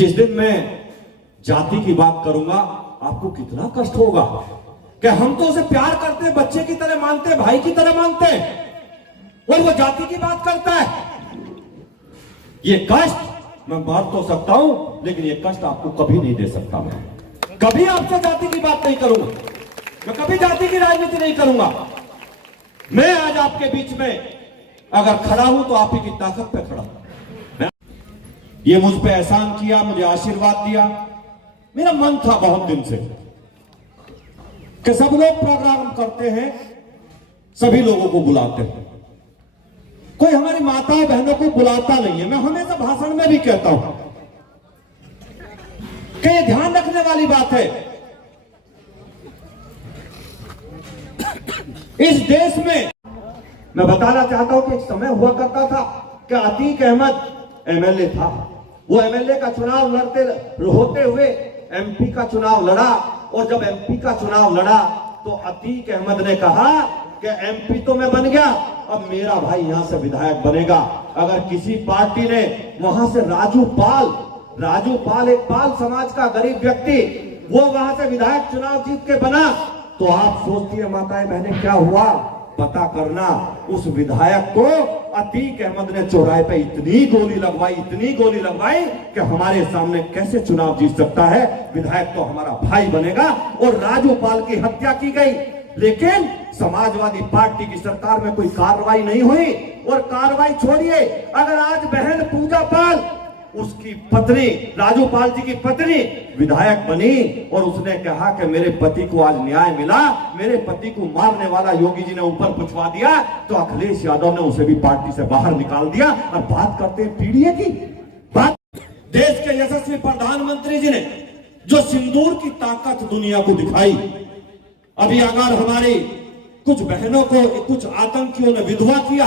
जिस दिन मैं जाति की बात करूंगा आपको कितना कष्ट होगा कि हम तो उसे प्यार करते हैं, बच्चे की तरह मानते हैं, भाई की तरह मानते हैं, और वो जाति की बात करता है। ये कष्ट मैं बांट तो सकता हूं, लेकिन ये कष्ट आपको कभी नहीं दे सकता। मैं कभी आपसे जाति की बात नहीं करूंगा, मैं कभी जाति की राजनीति नहीं करूंगा। मैं आज आपके बीच में अगर खड़ा हूं तो आप ही की ताकत पे खड़ा हूं। ये मुझ पे एहसान किया, मुझे आशीर्वाद दिया। मेरा मन था बहुत दिन से कि सब लोग प्रोग्राम करते हैं, सभी लोगों को बुलाते हैं, कोई हमारी माताओं बहनों को बुलाता नहीं है। मैं हमेशा भाषण में भी कहता हूं कि ये ध्यान रखने वाली बात है, इस देश में मैं बताना चाहता हूं कि एक समय हुआ करता था कि अतीक अहमद एमएलए था। वो एमएलए का चुनाव होते हुए एमपी का चुनाव लड़ा, और जब एमपी का चुनाव लड़ा तो अतीक अहमद ने कहा कि एमपी तो मैं बन गया, अब मेरा भाई यहां से विधायक बनेगा। अगर किसी पार्टी ने वहां से राजू पाल एक पाल समाज का गरीब व्यक्ति, वो वहां से विधायक चुनाव जीत के बना, तो आप सोचती है माताएं बहनें क्या हुआ, पता करना। उस विधायक को अतीक अहमद ने चौराहे पे इतनी गोली लगवाई कि हमारे सामने कैसे चुनाव जीत सकता है, विधायक तो हमारा भाई बनेगा, और राजू पाल की हत्या की गई। लेकिन समाजवादी पार्टी की सरकार में कोई कार्रवाई नहीं हुई। और कार्रवाई छोड़िए, अगर आज बहन पूजा पाल, उसकी पत्नी राजू पाल जी की पत्नी विधायक बनी, और उसने कहा कि मेरे पति को आज न्याय मिला, मेरे पति को मारने वाला योगी जी ने ऊपर पुछवा दिया, तो अखिलेश यादव ने उसे भी पार्टी से बाहर निकाल दिया। और बात करते हैं पीडीए की बात, देश के यशस्वी प्रधानमंत्री जी ने जो सिंदूर की ताकत दुनिया को दिखाई, अभी अगर हमारी कुछ बहनों को कुछ आतंकियों ने विधवा किया,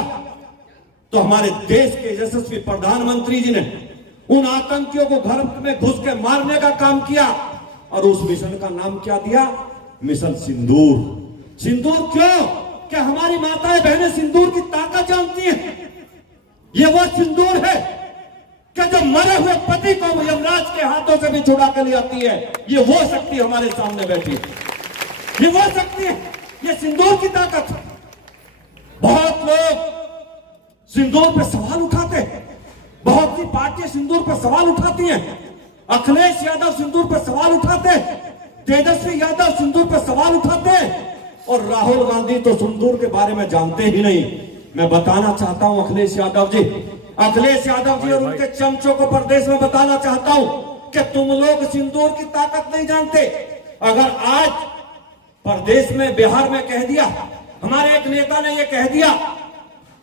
तो हमारे देश के यशस्वी प्रधानमंत्री जी ने उन आतंकियों को घर में घुस के मारने का काम किया, और उस मिशन का नाम क्या दिया, मिशन सिंदूर। सिंदूर क्यों? क्या हमारी माताएं बहनें सिंदूर की ताकत जानती हैं? ये वो सिंदूर है कि जो मरे हुए पति को यमराज के हाथों से भी छुड़ा के ले आती है। ये वो शक्ति हमारे सामने बैठी है, ये वो शक्ति है, ये सिंदूर की ताकत। बहुत लोग सिंदूर पे सवाल उठाते हैं, बहुत सी पार्टियां सिंदूर पर सवाल उठाती हैं। अखिलेश यादव सिंदूर पर सवाल उठाते हैं, तेजस्वी यादव सिंदूर पर सवाल उठाते हैं, और राहुल गांधी तो सिंदूर के बारे में जानते ही नहीं। मैं बताना चाहता हूं अखिलेश यादव जी और उनके चमचों को प्रदेश में बताना चाहता हूं कि तुम लोग सिंदूर की ताकत नहीं जानते। अगर आज प्रदेश में, बिहार में कह दिया, हमारे एक नेता ने यह कह दिया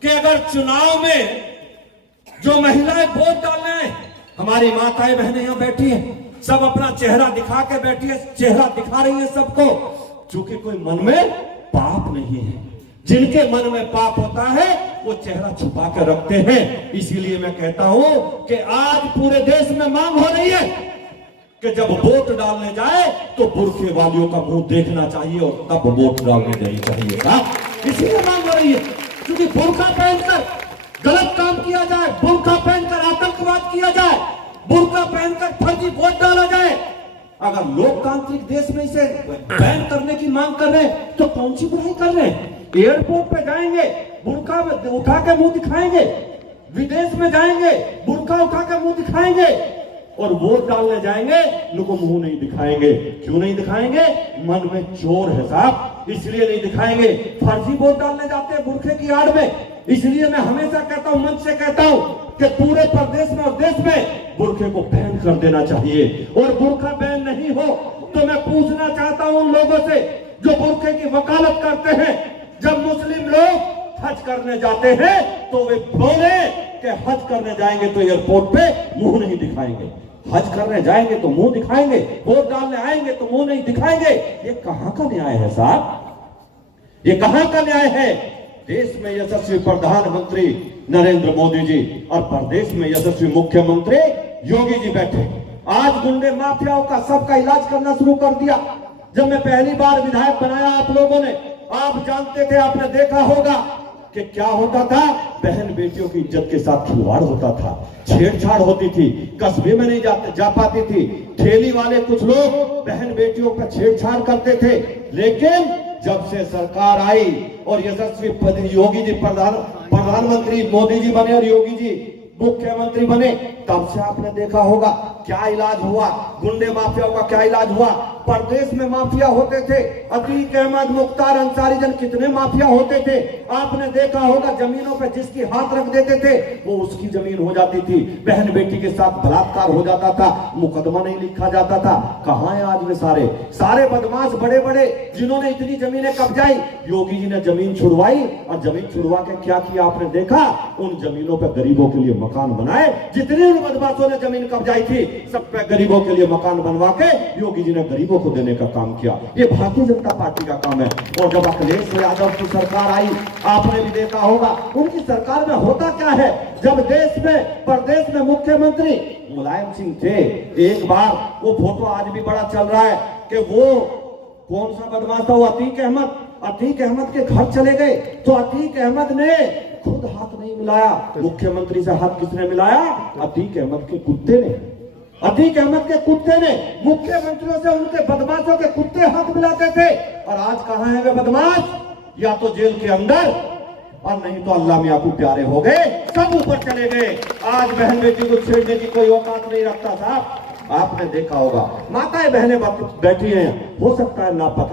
कि अगर चुनाव में जो महिलाएं वोट डालने हैं, हमारी माताएं बहनें यहां बैठी हैं, सब अपना चेहरा दिखा के बैठी है, चेहरा दिखा रही है सबको, क्योंकि कोई मन में पाप नहीं है। जिनके मन में पाप होता है वो चेहरा छुपा के रखते हैं। इसीलिए मैं कहता हूं कि आज पूरे देश में मांग हो रही है कि जब वोट डालने जाए तो बुरखे वालियों का मुंह देखना चाहिए, और तब वोट डालने जानी चाहिए। इसीलिए मांग हो रही है, क्योंकि बुरखा पहनकर गलत काम किया जाए, बुर्का पहनकर आतंकवाद किया जाए, बुर्का पहनकर फर्जी वोट डाला जाए। अगर लोकतांत्रिक देश में इसे बैन करने की मांग कर रहे हैं तो कौन सी बुराई कर रहे हैं? एयरपोर्ट पे जाएंगे बुर्का उठा के मुंह दिखाएंगे, विदेश में जाएंगे बुर्का उठा के मुंह दिखाएंगे, और वोट डालने जाएंगे उनको मुंह नहीं दिखाएंगे। क्यों नहीं दिखाएंगे? मन में चोर है साहब, इसलिए नहीं दिखाएंगे। फर्जी वोट डालने जाते हैं बुरखे की आड़ में। इसलिए मैं हमेशा कहता हूं, मंच से कहता हूं कि पूरे प्रदेश में और देश में बुरखे को बैन कर देना चाहिए। और बुरखा बैन नहीं हो तो मैं पूछना चाहता हूं उन लोगों से जो बुरखे की वकालत करते हैं, जब मुस्लिम लोग हज करने जाते हैं तो वे बोले कि हज करने जाएंगे तो एयरपोर्ट पे मुंह नहीं दिखाएंगे, हज करने जाएंगे तो मुंह दिखाएंगे, वोट डालने आएंगे तो मुंह नहीं दिखाएंगे। ये कहां का न्याय है साहब? ये कहां का न्याय है? देश में यशस्वी प्रधानमंत्री नरेंद्र मोदी जी और प्रदेश में यशस्वी मुख्यमंत्री योगी जी बैठे। आज गुंडे माफियाओं का सबका इलाज करना शुरू कर दिया। जब मैं पहली बार विधायक बनाया आप लोगों ने, आप जानते थे, आपने देखा होगा कि क्या होता था, बहन बेटियों की इज्जत के साथ खिलवाड़ होता था, छेड़छाड़ होती थी, कस्बे में नहीं जा पाती थी, ठेली वाले कुछ लोग बहन बेटियों पर छेड़छाड़ करते थे। लेकिन जब से सरकार आई और यशस्वी योगी जी प्रधानमंत्री मोदी जी बने और योगी जी मुख्यमंत्री बने, तब से आपने देखा होगा क्या इलाज हुआ, गुंडे माफियाओं का क्या इलाज हुआ। प्रदेश में माफिया होते थे, अतीक अहमद, मुख्तार अंसारी जन कितने माफिया होते थे। आपने देखा होगा जमीनों पे जिसकी हाथ रख देते थे वो उसकी जमीन हो जाती थी, बहन बेटी के साथ बलात्कार हो जाता था, मुकदमा नहीं लिखा जाता था। कहां है आज वे सारे बदमाश बड़े बड़े जिन्होंने इतनी जमीनें कब्जाई। योगी जी ने जमीन छुड़वाई और जमीन छुड़वा के क्या किया आपने देखा, उन जमीनों पर गरीबों के लिए मकान बनाए। जितने उन बदमाशों ने जमीन कब्जाई थी सब पे गरीबों के लिए मकान बनवा के योगी जी ने गरीबों को देने का काम किया। ये भारतीय जनता पार्टी का काम है। और जब अखिलेश यादव की सरकार आई, आपने भी देखा होगा उनकी सरकार में होता क्या है। जब प्रदेश में मुख्यमंत्री मुलायम सिंह थे, एक बार वो फोटो आज भी बड़ा चल रहा है कि वो कौन सा बदमाश था, वो अतीक अहमद के घर चले गए तो अतीक अहमद ने खुद हाथ नहीं मिलाया, मुख्यमंत्री से हाथ किसने मिलाया, अतीक अहमद के कुत्ते ने। अतीक अहमद के कुत्ते ने मुख्यमंत्रियों से उनके बदमाशों के कुत्ते हाथ मिलाते थे। और आज कहां है वे बदमाश, या तो जेल के अंदर और नहीं तो अल्लाह मियां को प्यारे हो गए, सब ऊपर चले गए। आज बहन बेटी को छेड़ने की कोई औकात नहीं रखता साहब। आपने देखा होगा माताएं बहनें बैठी हैं, हो सकता है ना पता